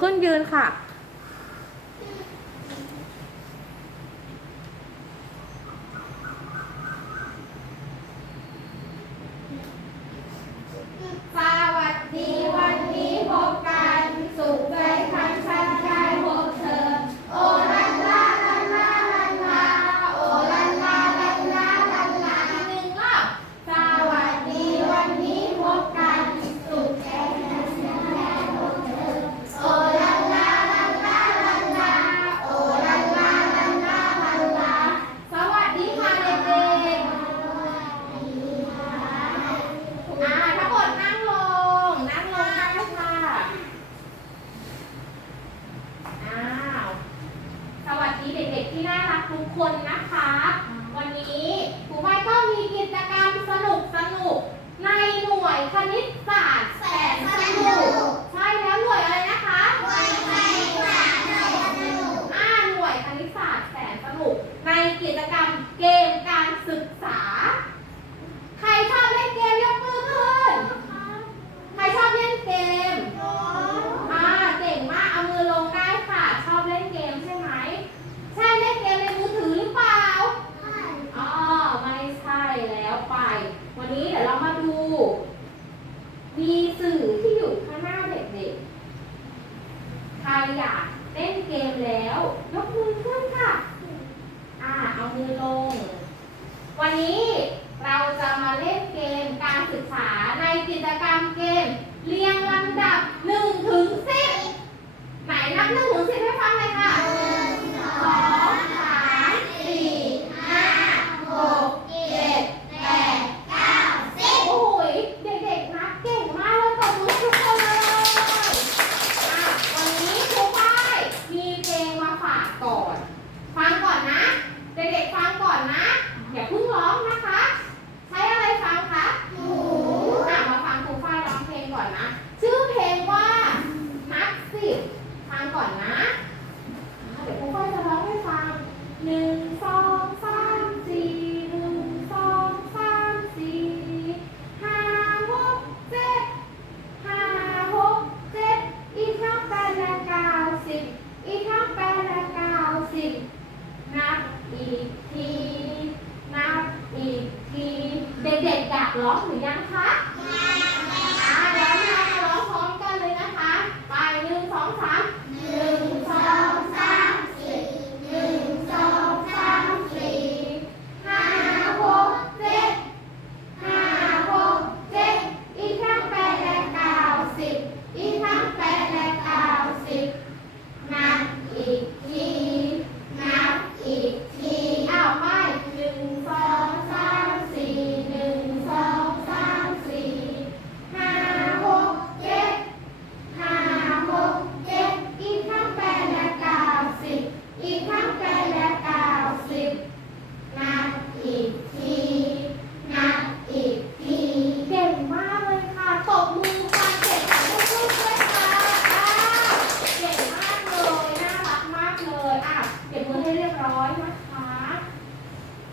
ขึ้นยืนค่ะ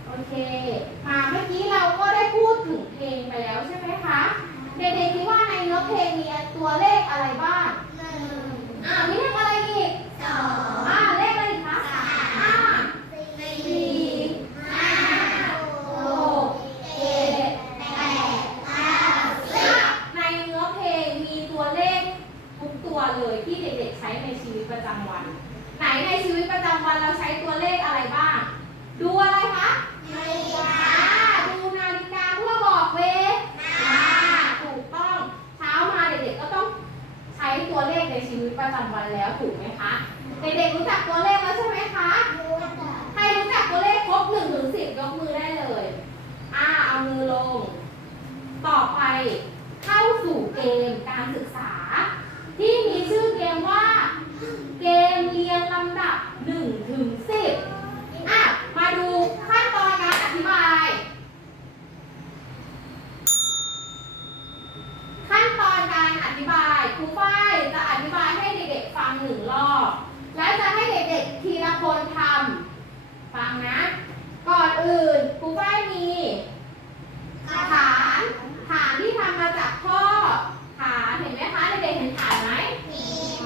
โอเคค่เมื่อกี้เราก็ได้พูดถึงเพลงไปแล้วใช่ไหมคะ เด็กๆคิดว่าในเนื้อเพลงมีตัวเลขอะไรบ้างหนึ่งอ่ามีเลขอะไรอีกสอง ประจำวันแล้วถูกไหมคะ เด็กๆรู้จักตัวเลขแล้วใช่ไหมคะ ฟังนะ ก่อนอื่นครูฝ้ายมีฐานฐานที่ทำมาจากข้อฐานเห็นไหมคะเด็กๆเห็นฐานไหม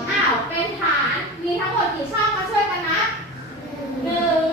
อ้าวเป็นฐานมีทั้งหมดกี่ช่องมาช่วยกันนะหนึ่ง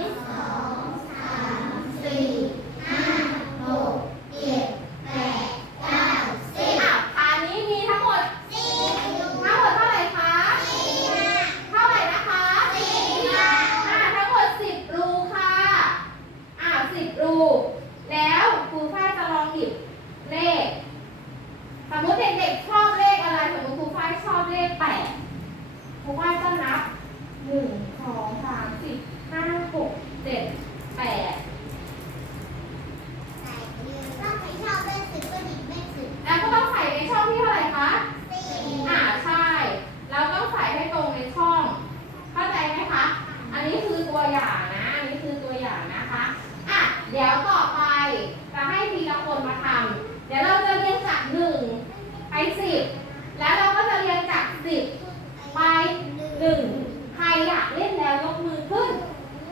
ใครอยากเล่นแล้วยกมือขึ้น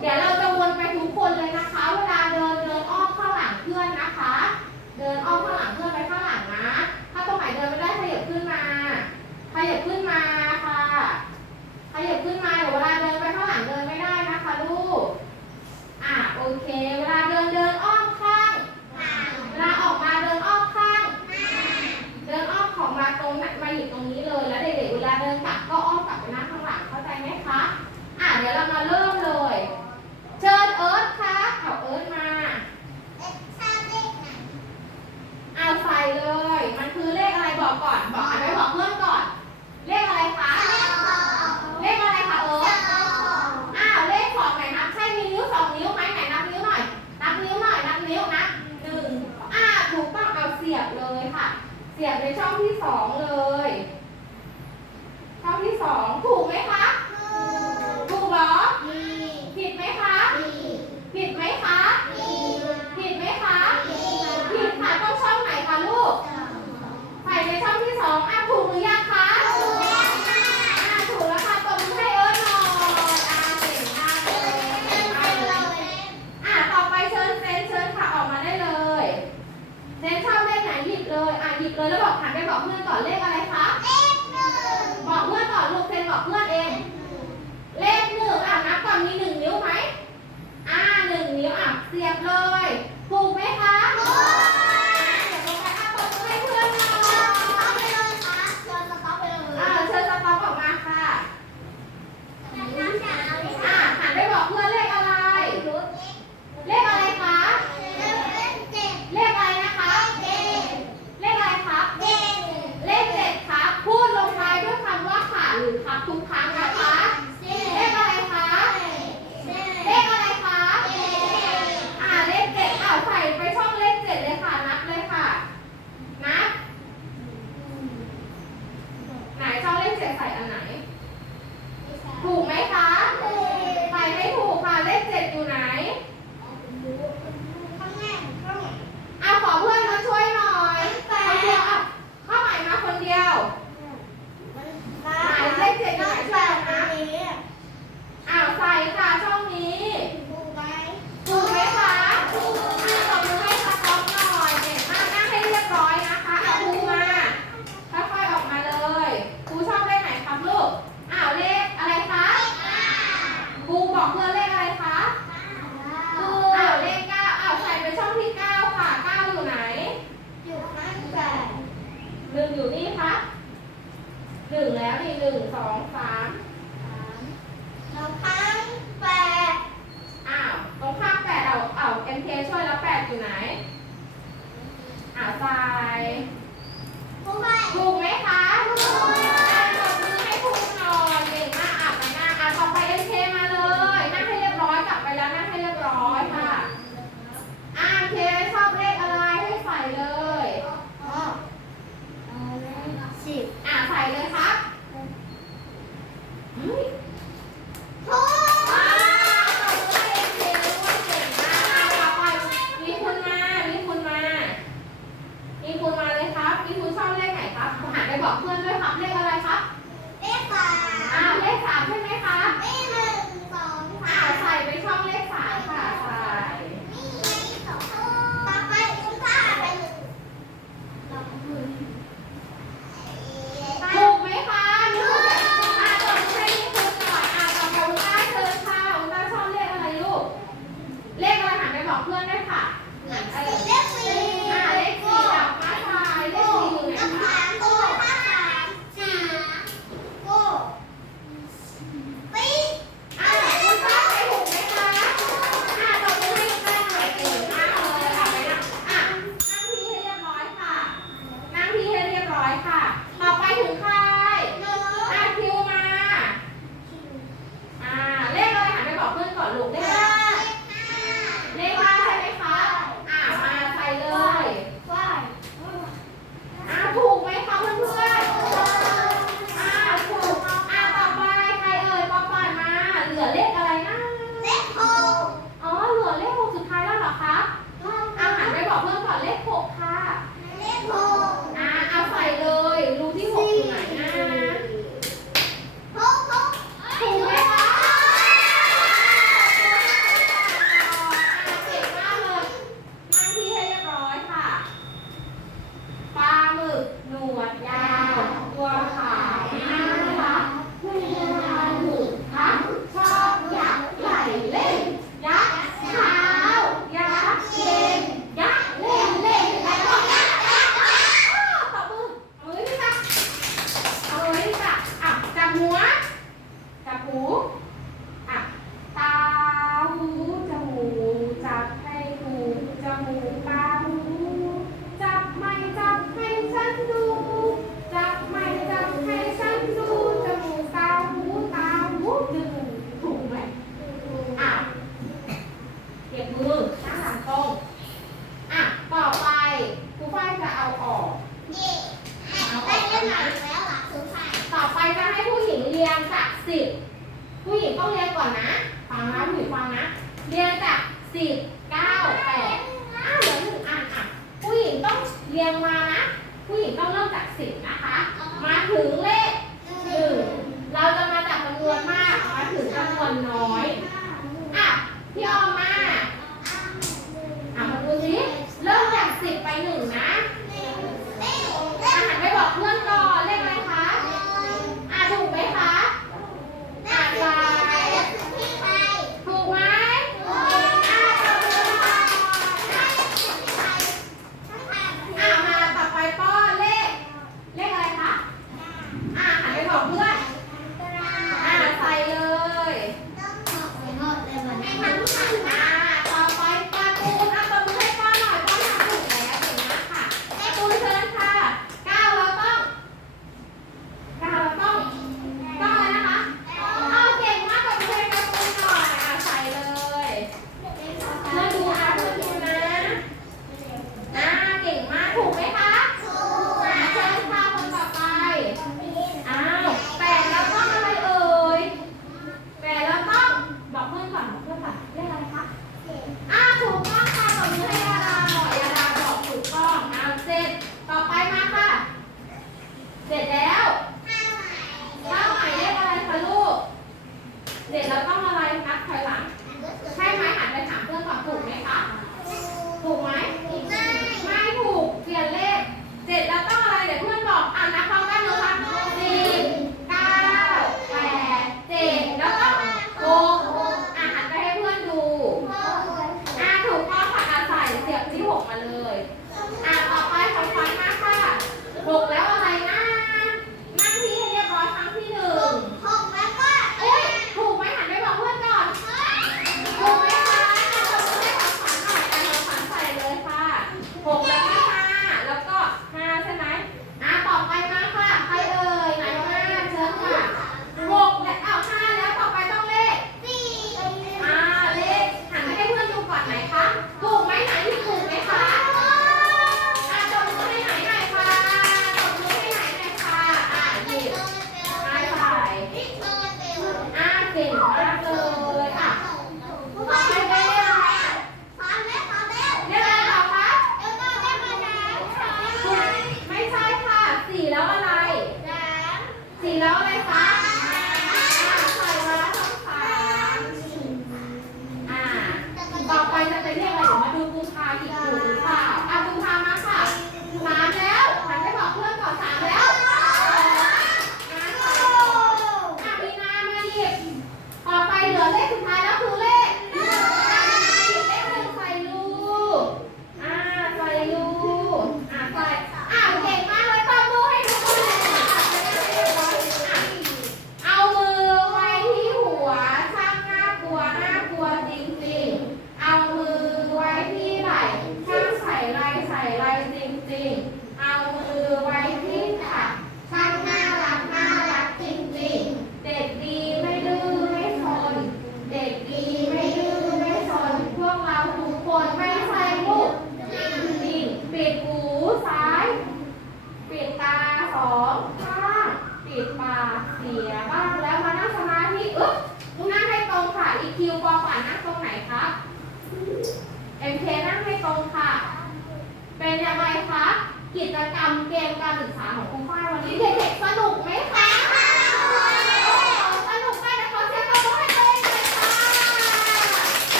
เดี๋ยวเราจะวนไปทุกคนเลยนะคะ เวลาเดินเดินอ้อมข้างหลังเพื่อนนะคะ เดินอ้อมข้างหลังเพื่อนไปข้างหลังนะ ถ้าตรงไหนเดินไม่ได้ขยับขึ้นมาขยับขึ้นมาค่ะขยับขึ้นมาเดี๋ยวเวลาเดินไปข้างหลังเดินไม่ได้นะคะลูกอะโอเค เวลาเดินเดินอ้อมข้างเวลาออกมาเดินอ้อมข้าง เดินอ้อมของมาตรงมาอยู่ตรงนี้เลยแล้วเด็ก ไหมคะ อะเดี๋ยวเรามาเริ่มเลย นี่ครับหนึ่งแล้วนี่หนึ่งสองสามสามตรงข้างแปดอ้าวตรงข้างแปดเอาเอาเอ็นเคช่วยแล้วแปดอยู่ไหนอ้าวทรายถูกไหมคะถูก สิบผู้หญิงต้องเรียงก่อนนะฟังนะผู้หญิงฟังนะ เรียงจากสิบเก้าแปดอ้าวเหลือหนึ่งอันอะ ผู้หญิงต้องเรียงมานะ ผู้หญิงต้องเริ่มจากสิบนะคะ มาถึงเลขหนึ่งเราจะมาจากจำนวนมากมาถึงจำนวนน้อยอะพี่ออมมาอะมาดูสิเริ่มจากสิบไปหนึ่งนะหันไปบอกเพื่อนก่อน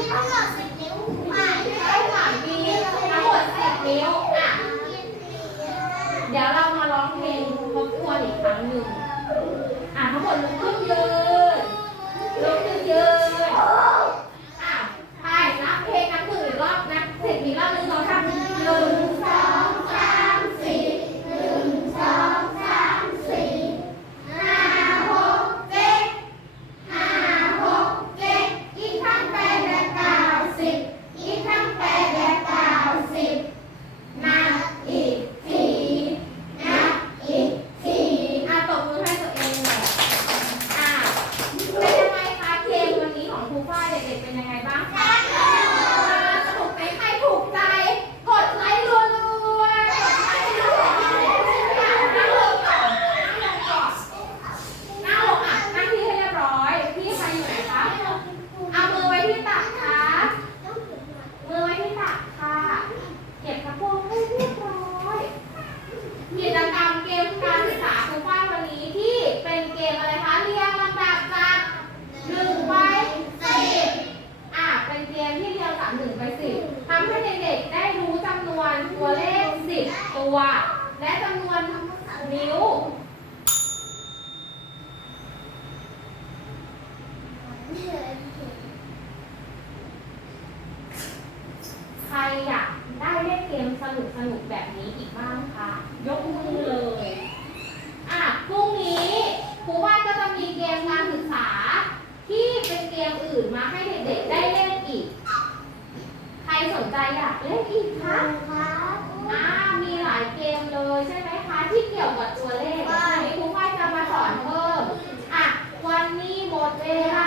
เดี๋ยวเรามาร้องเพลงทบทวนอีกครั้งหนึ่งอะทั้งหมดลุกขึ้นยืน อยากเล่นอีกคะครับอ่ามีหลายเกมเลยใช่ไหมคะที่เกี่ยวกับตัวเลขวันนี้ครูฝ้ายจะมาสอนเพิ่มอะวันนี้หมดเวลา